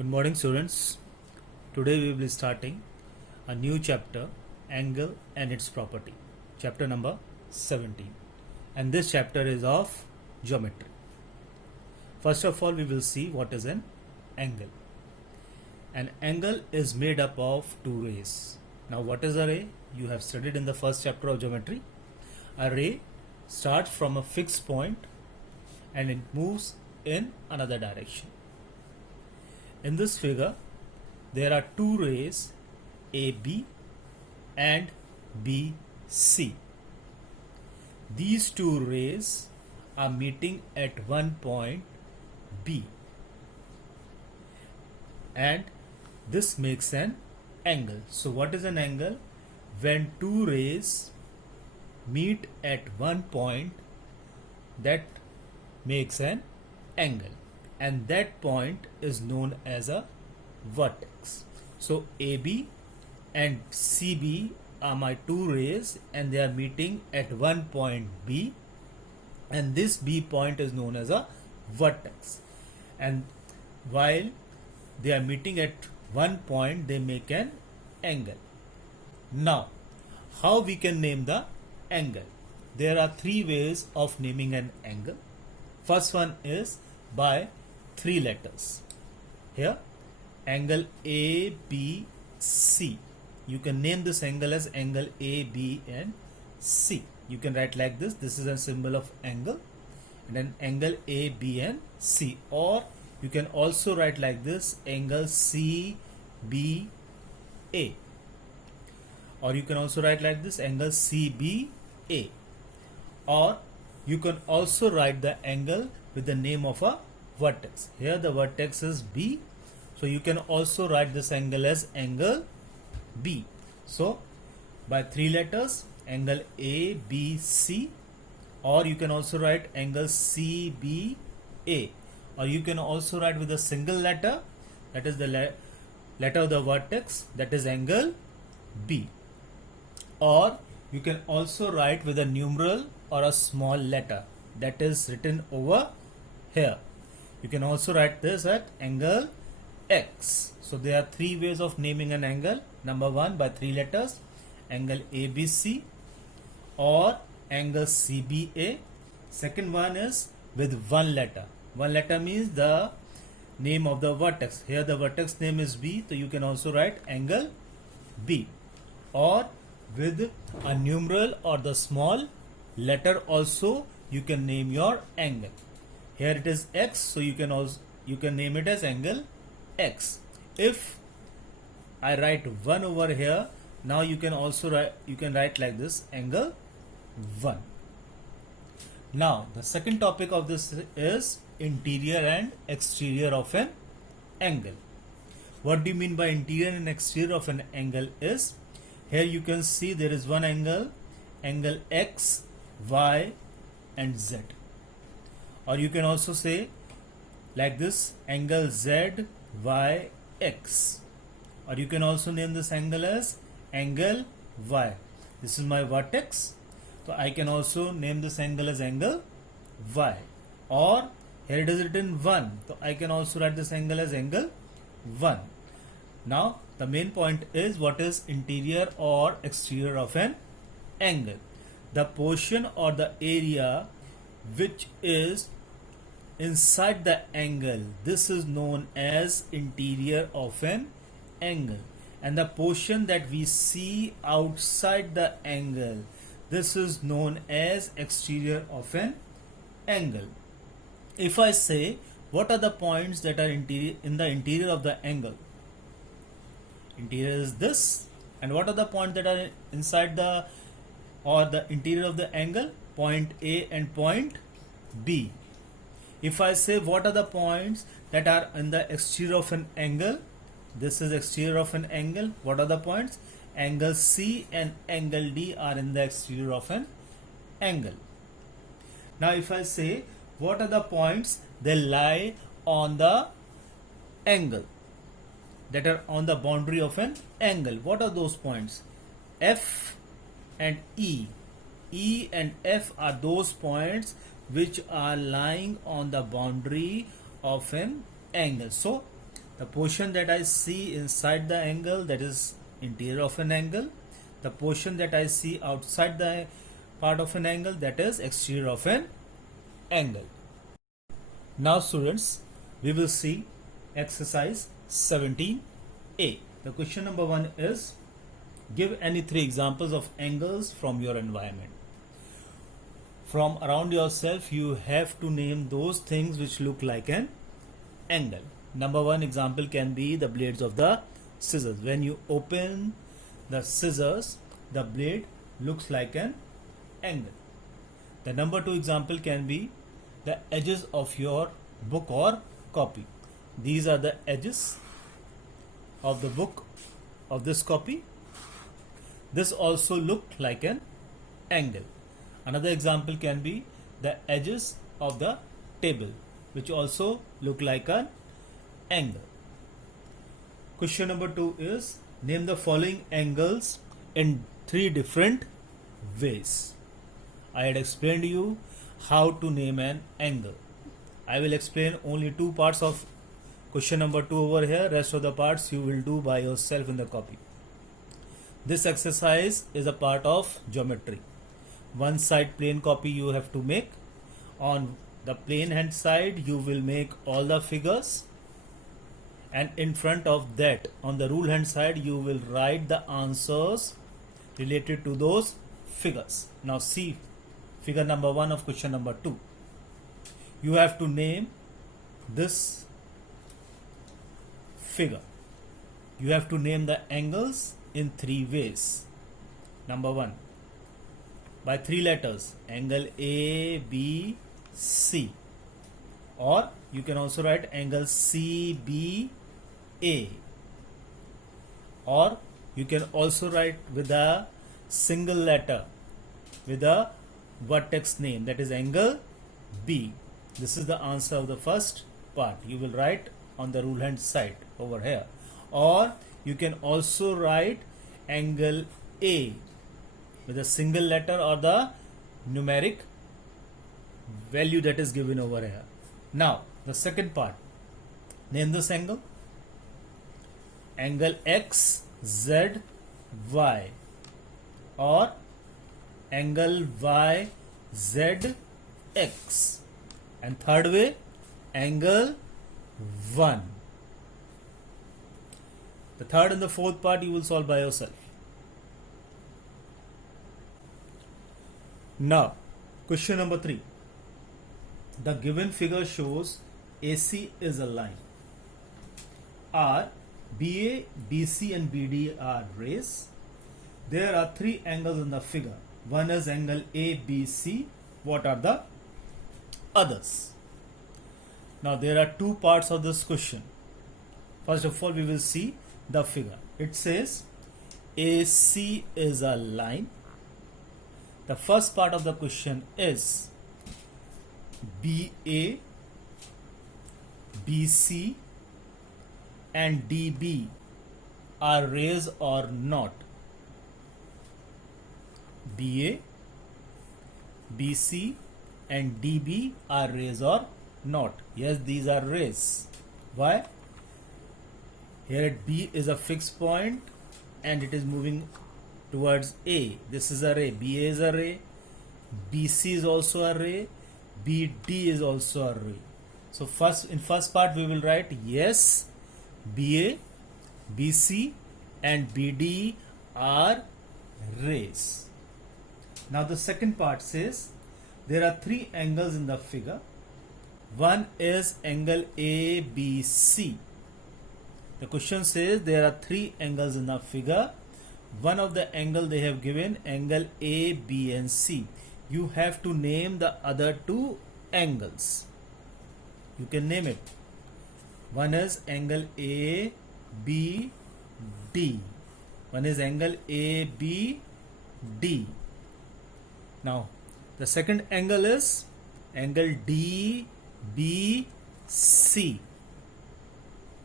Good morning, students. Today we will be starting a new chapter, Angle and its Property, chapter number 17. And this chapter is of geometry. First of all, we will see what is an angle. An angle is made up of two rays. Now, what is a ray? You have studied in the first chapter of geometry. A ray starts from a fixed point and it moves in another direction. In this figure, there are two rays AB and BC. These two rays are meeting at one point B, and this makes an angle. So what is an angle? When two rays meet at one point, that makes an angle, and that point is known as a vertex. So AB and CB are my two rays and they are meeting at one point B, and this B point is known as a vertex, and while they are meeting at one point they make an angle. Now, how we can name the angle? There are three ways of naming an angle. First one is by three letters. Here, angle ABC. You can name this angle as angle A, B and C. You can write like this. This is a symbol of angle, and then angle A, B and C. Or you can also write like this, angle CBA. Or you can also write like this, angle CBA. Or you can also write the angle with the name of a vertex. Here the vertex is B, so you can also write this angle as angle B. So by three letters, angle ABC, or you can also write angle CBA, or you can also write with a single letter, that is the letter of the vertex, that is angle B. Or you can also write with a numeral or a small letter that is written over here. You can also write this at angle X. So there are three ways of naming an angle. Number one, by three letters, angle ABC or angle CBA. Second one is with one letter. One letter means the name of the vertex. Here the vertex name is B, so you can also write angle B. Or with a numeral or the small letter also you can name your angle. Here it is X, so you can name it as angle X. If I write 1 over here, now you can also write like this, angle 1. Now the second topic of this is interior and exterior of an angle. What do you mean by interior and exterior of an angle is, here you can see there is one angle, angle X, Y and Z. Or you can also say like this, angle Z, Y, X. Or you can also name this angle as angle Y. This is my vertex, so I can also name this angle as angle Y. Or here it is written 1, so I can also write this angle as angle 1. Now the main point is, what is interior or exterior of an angle? The portion or the area which is inside the angle, this is known as interior of an angle, and the portion that we see outside the angle, this is known as exterior of an angle. If I say, what are the points that are in the interior of the angle? Interior is this, and what are the points that are inside the interior of the angle? Point A and point B. If I say, what are the points that are in the exterior of an angle? This is exterior of an angle. What are the points? Angle C and angle D are in the exterior of an angle. Now if I say, what are the points that lie on the angle, that are on the boundary of an angle? What are those points? F and E. E and F are those points which are lying on the boundary of an angle. So The portion that I see inside the angle, that is interior of an angle. The portion that I see outside the part of an angle, that is exterior of an angle. Now students, we will see exercise 17a. The question number 1 is, give any 3 examples of angles from your environment. From around yourself, you have to name those things which look like an angle. Number 1 example can be the blades of the scissors. When you open the scissors, the blade looks like an angle. The number 2 example can be the edges of your book or copy. These are the edges of the book of this copy. This also looked like an angle. Another example can be the edges of the table, which also look like an angle. Question number 2 is, name the following angles in 3 different ways. I had explained to you how to name an angle. I will explain only 2 parts of question number 2 over here. Rest of the parts you will do by yourself in the copy. This exercise is a part of geometry. One side plane copy you have to make. On the plane hand side you will make all the figures, and in front of that on the rule hand side you will write the answers related to those figures. Now see figure number 1 of question number 2. You have to name this figure. You have to name the angles in 3 ways. Number 1, by 3 letters, angle A, B, C, or you can also write angle CBA, or you can also write with a single letter with a vertex name, that is angle B. This is the answer of the first part. You will write on the rule hand side over here, or you can also write angle A with a single letter or the numeric value that is given over here. Now the second part, name this angle. Angle XZY, or angle YZX, and third way, angle 1. The third and the fourth part you will solve by yourself. Now question number 3. The given figure shows AC is a line. R, BA, BC and BD are rays. There are 3 angles in the figure. One is angle ABC. What are the others? Now there are 2 parts of this question. First of all, we will see the figure. It says AC is a line. The first part of the question is BA, BC and DB are rays or not. BA, BC and DB are rays or not. Yes, these are rays. Why? Here at B is a fixed point and it is moving towards A. This is a ray. BA is a ray. BC is also a ray. BD is also a ray. So in first part we will write yes, BA, BC and BD are rays. Now the second part says there are 3 angles in the figure. One is angle ABC. The question says there are 3 angles in the figure. One of the angle they have given angle A, B and C. You have to name the other 2 angles. You can name it. One is angle A, B, D. One is angle A, B, D. Now the second angle is angle D, B, C.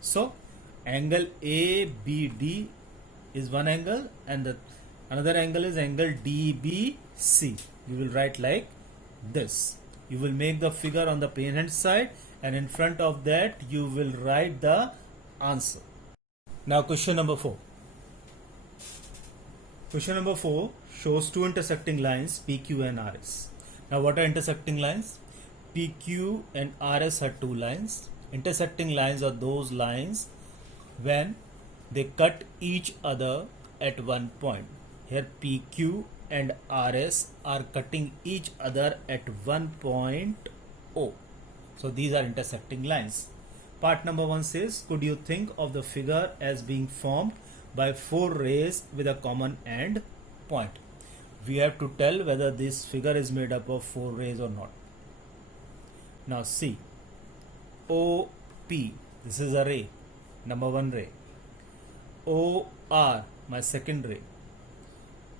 So angle A, B, D is one angle and the another angle is angle D, B, C. You will write like this. You will make the figure on the plane hand side and in front of that you will write the answer. Now question number 4. Question number 4 shows two intersecting lines PQ and RS. Now what are intersecting lines? PQ and RS are two lines. Intersecting lines are those lines when they cut each other at one point. Here PQ and RS are cutting each other at one point O. So these are intersecting lines. Part number 1 says, could you think of the figure as being formed by four rays with a common end point? We have to tell whether this figure is made up of four rays or not. Now see, OP, this is a ray, number 1 ray. OR, my second ray.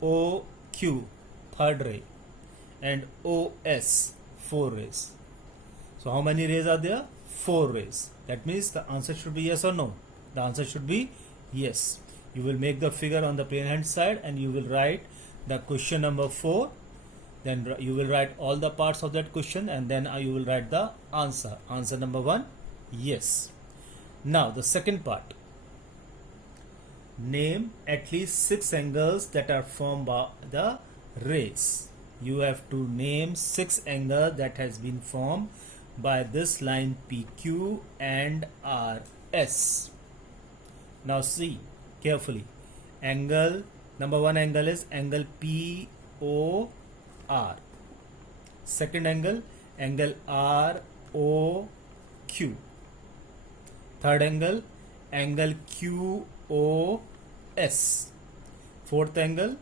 OQ, third ray. And OS, 4 rays. So how many rays are there? 4 rays. That means the answer should be yes or no. The answer should be yes. You will make the figure on the plain hand side and you will write the question number 4. Then you will write all the parts of that question and then you will write the answer. Answer number 1, yes. Now the second part. Name at least 6 angles that are formed by the rays. You have to name 6 angles that has been formed by this line PQ and RS. Now see carefully. Angle, number 1 angle is angle POR. Second angle, angle ROQ. Third angle, angle QOS. Fourth angle,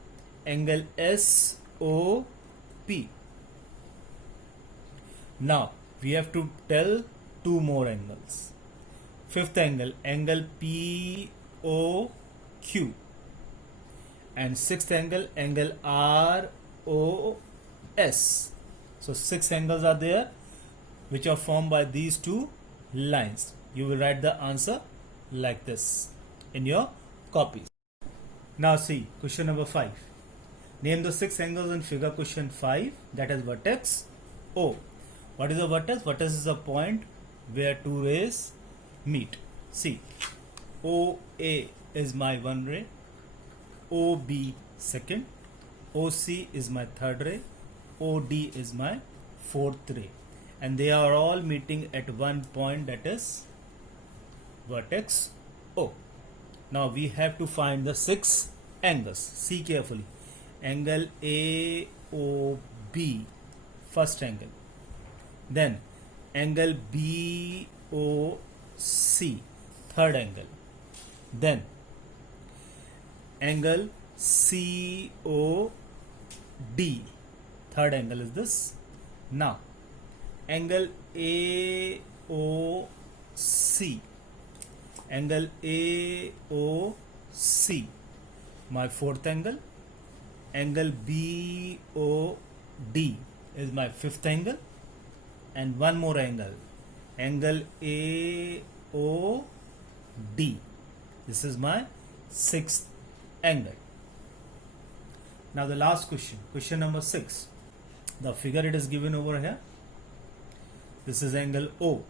angle SOP. Now we have to tell 2 more angles. Fifth angle, angle POQ. And sixth angle, angle ROS. So 6 angles are there which are formed by these 2 lines. You will write the answer like this in your copies. Now see question number 5. Name the 6 angles in figure question 5, that is vertex O. What is a vertex? Vertex is a point where 2 rays meet. See, OA is my 1 ray, OB second, OC is my third ray, OD is my fourth ray, and they are all meeting at one point, that is vertex O. Now we have to find the 6 angles. See carefully. Angle AOB, first angle. Then angle BOC, third angle. Then angle COD, third angle is this. Now angle AOC, angle AOC, my fourth angle. Angle BOD is my fifth angle. And one more angle, angle AOD. This is my 6th angle. Now the last question, question number 6. The figure it is given over here. This is angle O.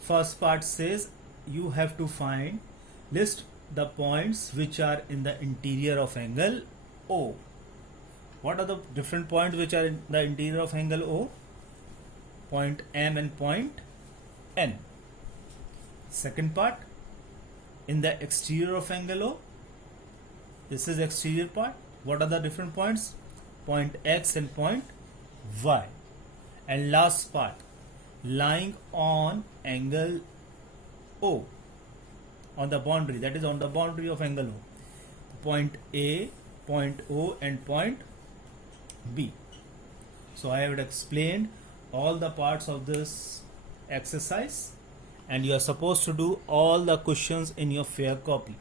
First part says you have to list the points which are in the interior of angle O. What are the different points which are in the interior of angle O? Point M and point N. Second part, in the exterior of angle O. This is exterior part. What are the different points? Point X and point Y. And last part, lying on angle O, on the boundary, that is on the boundary of angle O. Point A, point O and point B. So I have explained all the parts of this exercise and you are supposed to do all the questions in your fair copy.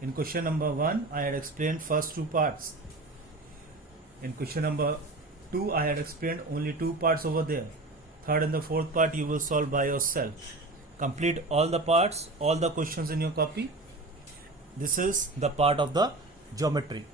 In question number 1 I had explained first 2 parts. In question number 2 I had explained only 2 parts over there. Third and the fourth part you will solve by yourself. Complete all the parts, all the questions in your copy. This is the part of the geometry.